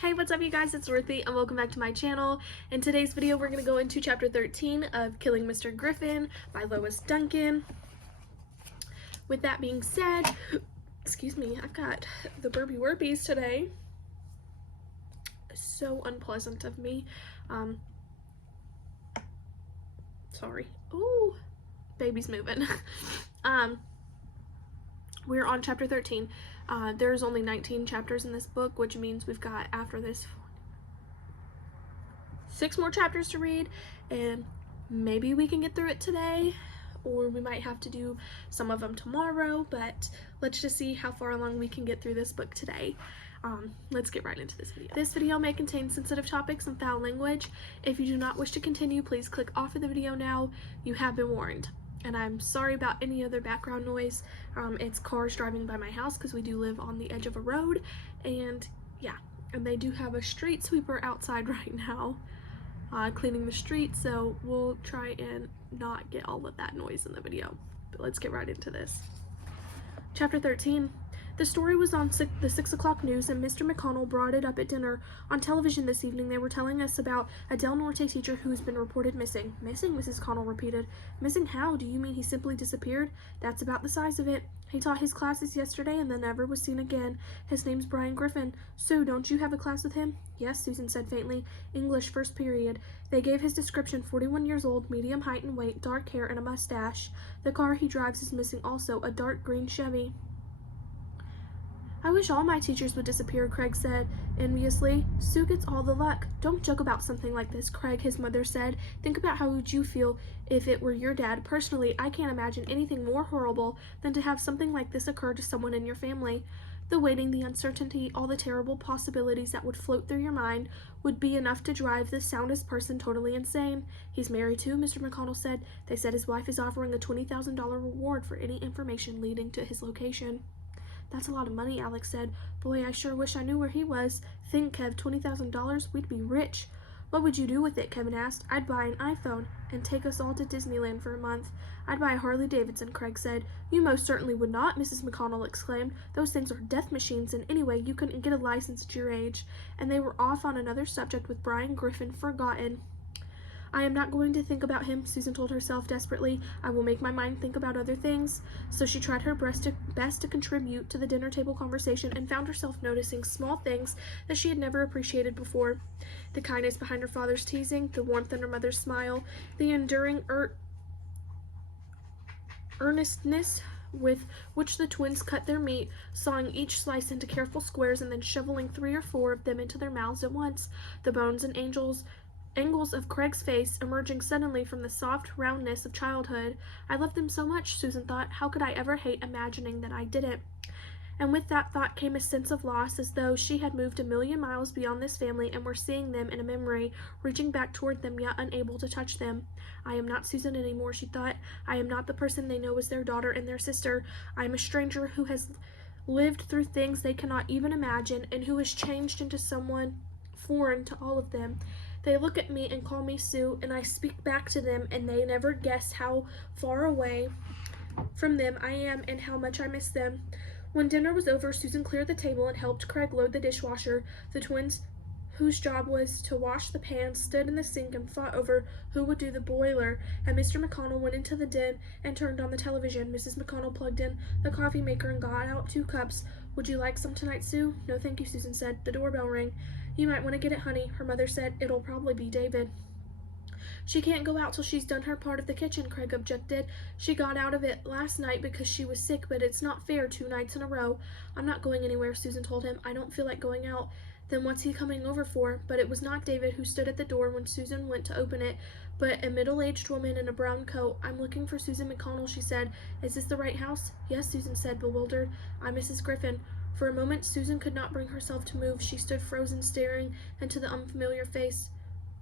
Hey, what's up you guys? It's Ch13 and welcome back to my channel. In today's video, we're going to go into chapter 13 of Killing Mr. Griffin by Lois Duncan. With that being said, excuse me, I've got the burpee worpies today. So unpleasant of me. Sorry. Ooh, baby's moving. We're on chapter 13. There's only 19 chapters in this book, which means we've got, after this, 6 more chapters to read, and maybe we can get through it today, or we might have to do some of them tomorrow, but let's just see how far along we can get through this book today. Let's get right into this video. This video may contain sensitive topics and foul language. If you do not wish to continue, please click off of the video now. You have been warned. And I'm sorry about any other background noise. It's cars driving by my house because we do live on the edge of a road, and yeah, and they do have a street sweeper outside right now cleaning the street, so we'll try and not get all of that noise in the video. But let's get right into this. Chapter 13. The story was on the 6 o'clock news, and Mr. McConnell brought it up at dinner. On television this evening, they were telling us about a Del Norte teacher who's been reported missing. Missing? Mrs. Connell repeated. Missing how? Do you mean he simply disappeared? That's about the size of it. He taught his classes yesterday and then never was seen again. His name's Brian Griffin. Sue, don't you have a class with him? Yes, Susan said faintly. English, first period. They gave his description: 41 years old, medium height and weight, dark hair, and a mustache. The car he drives is missing also, a dark green Chevy. I wish all my teachers would disappear, Craig said enviously. Sue gets all the luck. Don't joke about something like this, Craig, his mother said. Think about how would you feel if it were your dad. Personally, I can't imagine anything more horrible than to have something like this occur to someone in your family. The waiting, the uncertainty, all the terrible possibilities that would float through your mind would be enough to drive the soundest person totally insane. He's married too, Mr. McConnell said. They said his wife is offering a $20,000 reward for any information leading to his location. That's a lot of money, Alex said. Boy, I sure wish I knew where he was. Think, Kev, $20,000? We'd be rich. What would you do with it? Kevin asked. I'd buy an iPhone and take us all to Disneyland for a month. I'd buy a Harley Davidson, Craig said. You most certainly would not, Mrs. McConnell exclaimed. Those things are death machines, and anyway, you couldn't get a license at your age. And they were off on another subject with Brian Griffin forgotten. I am not going to think about him, Susan told herself desperately. I will make my mind think about other things. So she tried her best to contribute to the dinner table conversation and found herself noticing small things that she had never appreciated before. The kindness behind her father's teasing, the warmth in her mother's smile, the enduring earnestness with which the twins cut their meat, sawing each slice into careful squares and then shoveling 3 or 4 of them into their mouths at once, the bones and angles of Craig's face emerging suddenly from the soft roundness of childhood. I loved them so much, Susan thought. How could I ever hate imagining that I didn't? And with that thought came a sense of loss, as though she had moved a million miles beyond this family and were seeing them in a memory, reaching back toward them yet unable to touch them. I am not Susan anymore, she thought. I am not the person they know as their daughter and their sister. I am a stranger who has lived through things they cannot even imagine, and who has changed into someone foreign to all of them. They look at me and call me Sue, and I speak back to them, and they never guess how far away from them I am and how much I miss them. When dinner was over, Susan cleared the table and helped Craig load the dishwasher. The twins, whose job was to wash the pans, stood in the sink and fought over who would do the boiler, and Mr. McConnell went into the den and turned on the television. Mrs. McConnell plugged in the coffee maker and got out 2 cups. Would you like some tonight, Sue? No, thank you, Susan said. The doorbell rang. You might want to get it, honey, her mother said. It'll probably be David. She can't go out till she's done her part of the kitchen, Craig objected. She got out of it last night because she was sick, but it's not fair 2 nights in a row. I'm not going anywhere, Susan told him. I don't feel like going out. Then what's he coming over for? But it was not David who stood at the door when Susan went to open it, but a middle-aged woman in a brown coat. I'm looking for Susan McConnell, she said. Is this the right house? Yes, Susan said, bewildered. I'm Mrs. Griffin. For a moment, Susan could not bring herself to move. She stood frozen, staring into the unfamiliar face.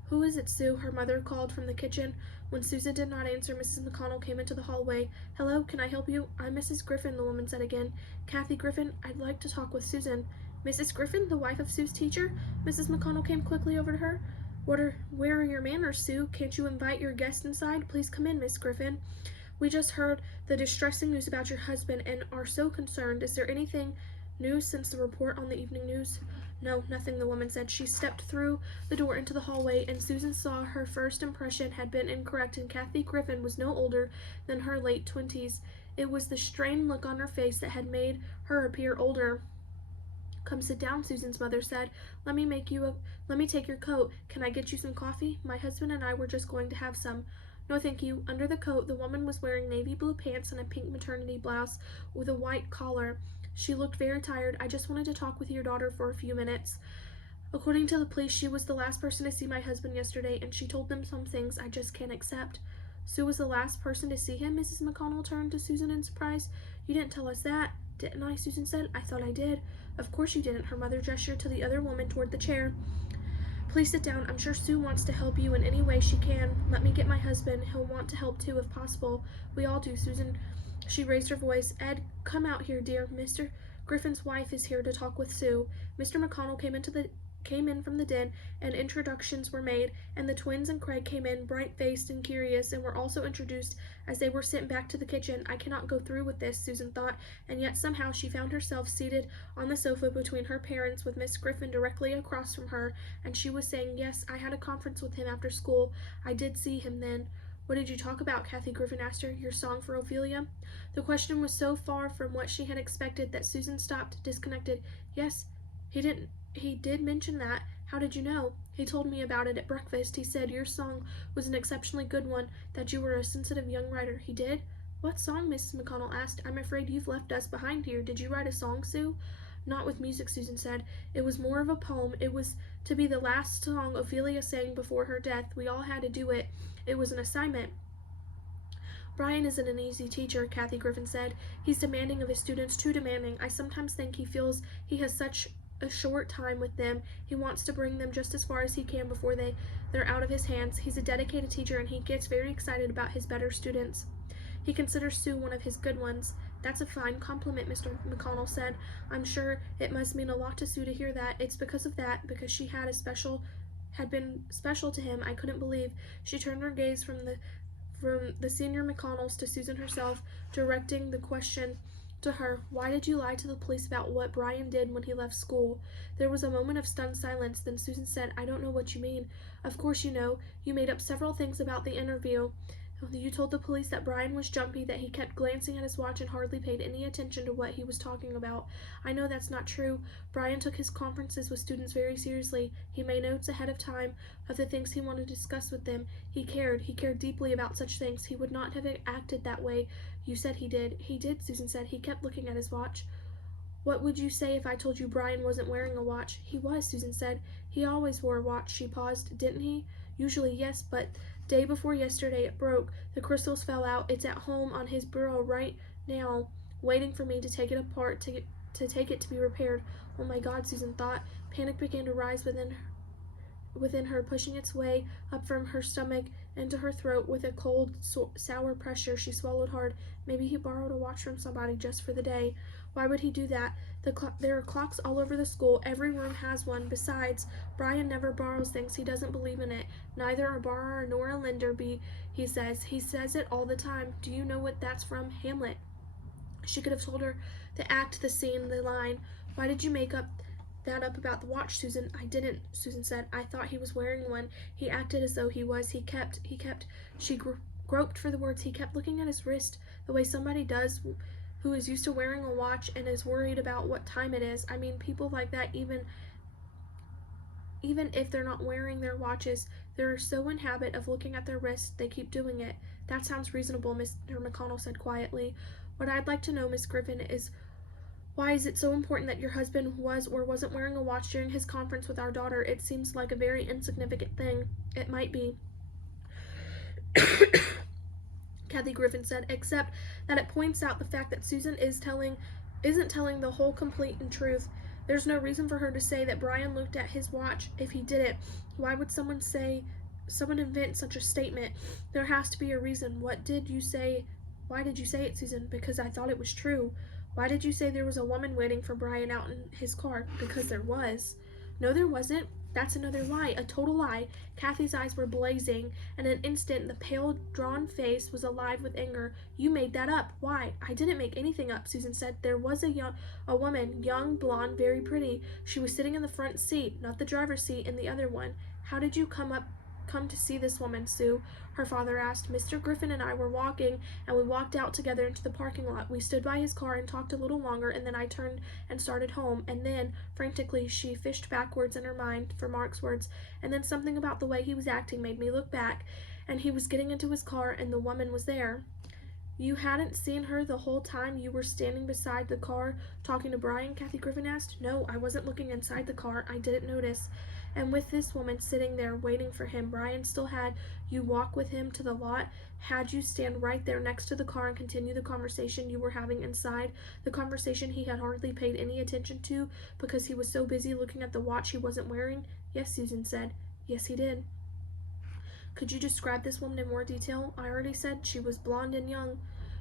Who is it, Sue? Her mother called from the kitchen. When Susan did not answer, Mrs. McConnell came into the hallway. Hello, can I help you? I'm Mrs. Griffin, the woman said again. Kathy Griffin, I'd like to talk with Susan. Mrs. Griffin, the wife of Sue's teacher? Mrs. McConnell came quickly over to her. Where are your manners, Sue? Can't you invite your guest inside? Please come in, Miss Griffin. We just heard the distressing news about your husband and are so concerned. Is there anything news since the report on the evening news? No, nothing, the woman said. She stepped through the door into the hallway, and Susan saw her first impression had been incorrect, and Kathy Griffin was no older than her late 20s. It was the strained look on her face that had made her appear older. Come sit down, Susan's mother said. Let me take your coat. Can I get you some coffee? My husband and I were just going to have some. No, thank you. Under the coat, the woman was wearing navy blue pants and a pink maternity blouse with a white collar. She looked very tired. I just wanted to talk with your daughter for a few minutes. According to the police, she was the last person to see my husband yesterday, and she told them some things I just can't accept. Sue was the last person to see him? Mrs. McConnell turned to Susan in surprise. You didn't tell us that, didn't I? Susan said. I thought I did. Of course you didn't. Her mother gestured to the other woman toward the chair. Please sit down. I'm sure Sue wants to help you in any way she can. Let me get my husband. He'll want to help too if possible. We all do, Susan. She raised her voice. Ed, come out here, dear. Mr. Griffin's wife is here to talk with Sue. Mr. McConnell came in from the den, and introductions were made, and the twins and Craig came in, bright-faced and curious, and were also introduced as they were sent back to the kitchen. I cannot go through with this, Susan thought, and yet somehow she found herself seated on the sofa between her parents with Miss Griffin directly across from her, and she was saying, yes, I had a conference with him after school. I did see him then. What did you talk about? Kathy Griffin asked her. Your song for Ophelia? The question was so far from what she had expected that Susan stopped, disconnected. Yes, he did mention that. How did you know? He told me about it at breakfast. He said your song was an exceptionally good one, that you were a sensitive young writer. He did? What song? Mrs. McConnell asked. I'm afraid you've left us behind here. Did you write a song, Sue? Not with music, Susan said. It was more of a poem. It was to be the last song Ophelia sang before her death. We all had to do it. It was an assignment. Brian isn't an easy teacher, Kathy Griffin said. He's demanding of his students, too demanding. I sometimes think he feels he has such a short time with them. He wants to bring them just as far as he can before they're out of his hands. He's a dedicated teacher, and he gets very excited about his better students. He considers Sue one of his good ones. That's a fine compliment, Mr. McConnell said. I'm sure it must mean a lot to Sue to hear that. It's because of that, because she had been special to him. I couldn't believe. She turned her gaze from the senior McConnells to Susan herself, directing the question to her. Why did you lie to the police about what Brian did when he left school? There was a moment of stunned silence. Then Susan said, I don't know what you mean. Of course you know. You made up several things about the interview. You told the police that Brian was jumpy, that he kept glancing at his watch and hardly paid any attention to what he was talking about. I know that's not true. Brian took his conferences with students very seriously. He made notes ahead of time of the things he wanted to discuss with them. He cared deeply about such things. He would not have acted that way. You said he did. He did, Susan said. He kept looking at his watch. What would you say if I told you Brian wasn't wearing a watch? He was, Susan said. He always wore a watch. She paused. Didn't he? Usually, yes, but day before yesterday it broke. The crystals fell out. It's at home on his bureau right now, waiting for me to take it apart to take it to be repaired. Oh my God, Susan thought. Panic began to rise within her, pushing its way up from her stomach into her throat with a cold, sour pressure. She swallowed hard. Maybe he borrowed a watch from somebody just for the day. Why would he do that? There are clocks all over the school. Every room has one. Besides, Brian never borrows things. He doesn't believe in it. Neither a borrower nor a lender, he says. He says it all the time. Do you know what that's from? Hamlet. She could have told her the act, the scene, the line. Why did you make that up about the watch, Susan? I didn't, Susan said. I thought he was wearing one. He acted as though he was. He kept. She groped for the words. He kept looking at his wrist the way somebody does who is used to wearing a watch and is worried about what time it is. I mean, people like that, even if they're not wearing their watches, they're so in habit of looking at their wrists, they keep doing it. That sounds reasonable, Mr. McConnell said quietly. What I'd like to know, Miss Griffin, is why is it so important that your husband was or wasn't wearing a watch during his conference with our daughter? It seems like a very insignificant thing. It might be. Kathy Griffin said, except that it points out the fact that Susan isn't telling the whole complete and truth. There's no reason for her to say that Brian looked at his watch if he didn't. Why would someone invent such a statement? There has to be a reason. What did you say? Why did you say it, Susan? Because I thought it was true. Why did you say there was a woman waiting for Brian out in his car? Because there was. No, there wasn't. That's another lie, a total lie. Kathy's eyes were blazing. In an instant, the pale, drawn face was alive with anger. You made that up. Why? I didn't make anything up, Susan said. There was a woman, young, blonde, very pretty. She was sitting in the front seat, not the driver's seat, in the other one. How did you come to see this woman, Sue? Her father asked. Mr. Griffin and I were walking, and we walked out together into the parking lot. We stood by his car and talked a little longer, and then I turned and started home. And then, frantically, she fished backwards in her mind for Mark's words. And then something about the way he was acting made me look back, and he was getting into his car, and the woman was there. You hadn't seen her the whole time you were standing beside the car talking to Brian? Kathy Griffin asked. No, I wasn't looking inside the car. I didn't notice. And with this woman sitting there waiting for him, Brian still had you walk with him to the lot, had you stand right there next to the car and continue the conversation you were having inside, the conversation he had hardly paid any attention to because he was so busy looking at the watch he wasn't wearing? Yes, Susan said. Yes, he did. Could you describe this woman in more detail? I already said she was blonde and young.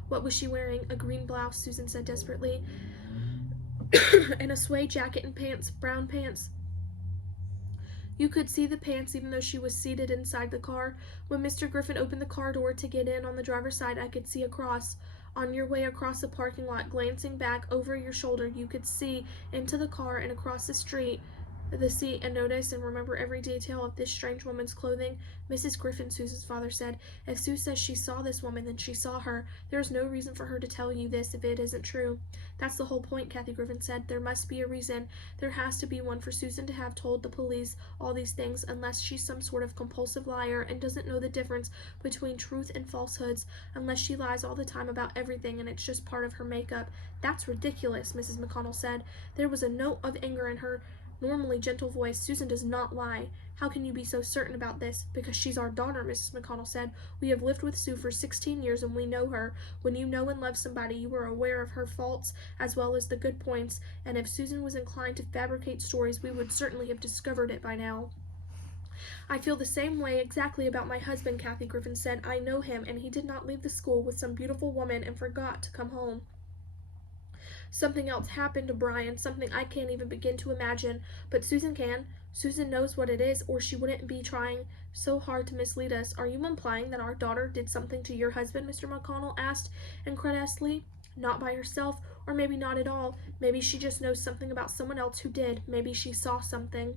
What was she wearing? A green blouse, Susan said desperately, and a suede jacket and pants, brown pants. You could see the pants even though she was seated inside the car. When Mr. Griffin opened the car door to get in on the driver's side, I could see across. On your way across the parking lot, glancing back over your shoulder, you could see into the car and across the street, the seat, and notice and remember every detail of this strange woman's clothing. Mrs. Griffin, Susan's father said, if Sue says she saw this woman, then she saw her. There is no reason for her to tell you this if it isn't true. That's the whole point, Kathy Griffin said. There must be a reason. There has to be one for Susan to have told the police all these things, unless she's some sort of compulsive liar and doesn't know the difference between truth and falsehoods, unless she lies all the time about everything and it's just part of her makeup. That's ridiculous, Mrs. McConnell said. There was a note of anger in her normally gentle voice. Susan does not lie. How can you be so certain about this? Because she's our daughter, Mrs. McConnell said. We have lived with Sue for 16 years and we know her. When you know and love somebody, you are aware of her faults as well as the good points, and if Susan was inclined to fabricate stories, we would certainly have discovered it by now. I feel the same way exactly about my husband, Kathy Griffin said. I know him, and he did not leave the school with some beautiful woman and forgot to come home. Something else happened to Brian, something I can't even begin to imagine, but Susan can. Susan knows what it is, or she wouldn't be trying so hard to mislead us. Are you implying that our daughter did something to your husband? Mr. McConnell asked incredulously. Not by herself, or maybe not at all. Maybe she just knows something about someone else who did. Maybe she saw something.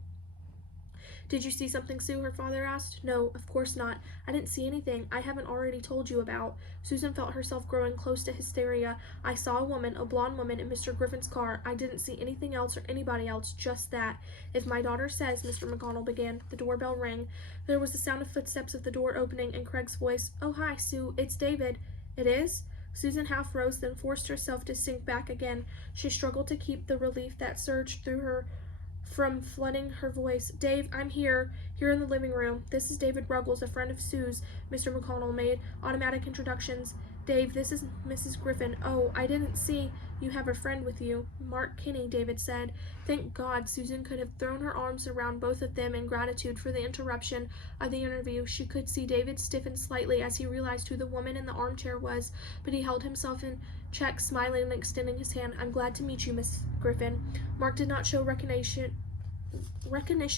Did you see something, Sue? Her father asked. No, of course not. I didn't see anything I haven't already told you about. Susan felt herself growing close to hysteria. I saw a woman, a blonde woman, in Mr. Griffin's car. I didn't see anything else or anybody else, just that. If my daughter says, Mr. McConnell began. The doorbell rang. There was the sound of footsteps at the door opening and Craig's voice. Oh, hi, Sue. It's David. It is? Susan half rose, then forced herself to sink back again. She struggled to keep the relief that surged through her from flooding her voice. Dave, I'm here in the living room. This is David Ruggles, a friend of Sue's. Mr. McConnell made automatic introductions. Dave, this is Mrs. Griffin. Oh, I didn't see you have a friend with you. Mark Kinney, David said. Thank God. Susan could have thrown her arms around both of them in gratitude for the interruption of the interview. She could see David stiffen slightly as he realized who the woman in the armchair was, but he held himself in check, smiling and extending his hand. I'm glad to meet you, Miss Griffin. Mark did not show recognition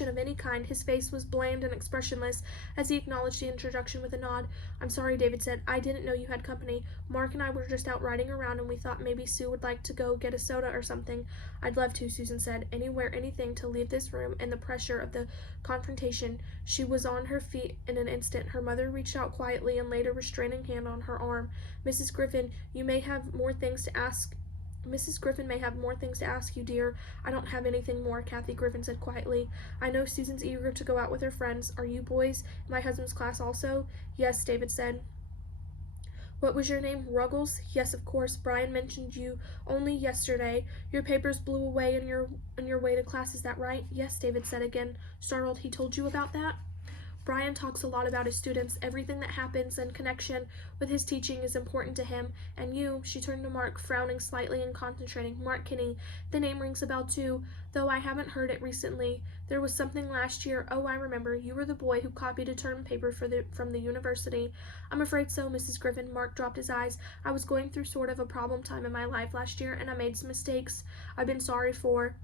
of any kind. His face was bland and expressionless as he acknowledged the introduction with a nod. I'm sorry, David said. I didn't know you had company. Mark and I were just out riding around and we thought maybe Sue would like to go get a soda or something. I'd love to, Susan said. Anywhere, anything to leave this room and the pressure of the confrontation. She was on her feet in an instant. Her mother reached out quietly and laid a restraining hand on her arm. Mrs. Griffin, you may have more things to ask. Mrs. Griffin may have more things to ask you, dear. I don't have anything more, Kathy Griffin said quietly. I know Susan's eager to go out with her friends. Are you boys in my husband's class also? Yes, David said. What was your name? Ruggles? Yes, of course. Brian mentioned you only yesterday. Your papers blew away on your way to class, is that right? Yes, David said again, startled. He told you about that? Brian talks a lot about his students. Everything that happens in connection with his teaching is important to him. And you, she turned to Mark, frowning slightly and concentrating. Mark Kinney. The name rings a bell too, though I haven't heard it recently. There was something last year. Oh, I remember. You were the boy who copied a term paper from the university. I'm afraid so, Mrs. Griffin. Mark dropped his eyes. I was going through sort of a problem time in my life last year, and I made some mistakes I've been sorry for.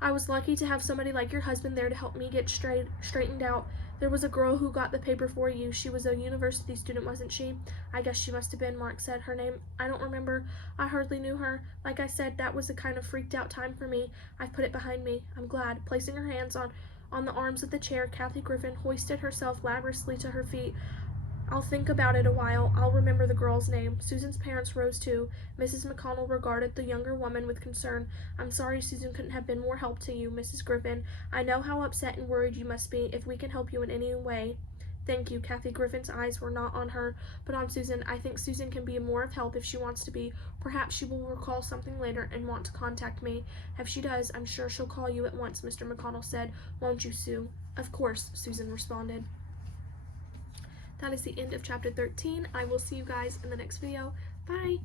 I was lucky to have somebody like your husband there to help me get straightened out. There was a girl who got the paper for you. She was a university student, wasn't she? I guess she must have been, Mark said. Her name, I don't remember. I hardly knew her. Like I said, that was a kind of freaked out time for me. I've put it behind me. I'm glad. Placing her hands on the arms of the chair, Kathy Griffin hoisted herself laboriously to her feet. I'll think about it a while. I'll remember the girl's name. Susan's parents rose too. Mrs. McConnell regarded the younger woman with concern. I'm sorry Susan couldn't have been more help to you, Mrs. Griffin. I know how upset and worried you must be. If we can help you in any way. Thank you. Kathy Griffin's eyes were not on her, but on Susan. I think Susan can be more of help if she wants to be. Perhaps she will recall something later and want to contact me. If she does, I'm sure she'll call you at once, Mr. McConnell said. Won't you, Sue? Of course, Susan responded. That is the end of chapter 13. I will see you guys in the next video. Bye!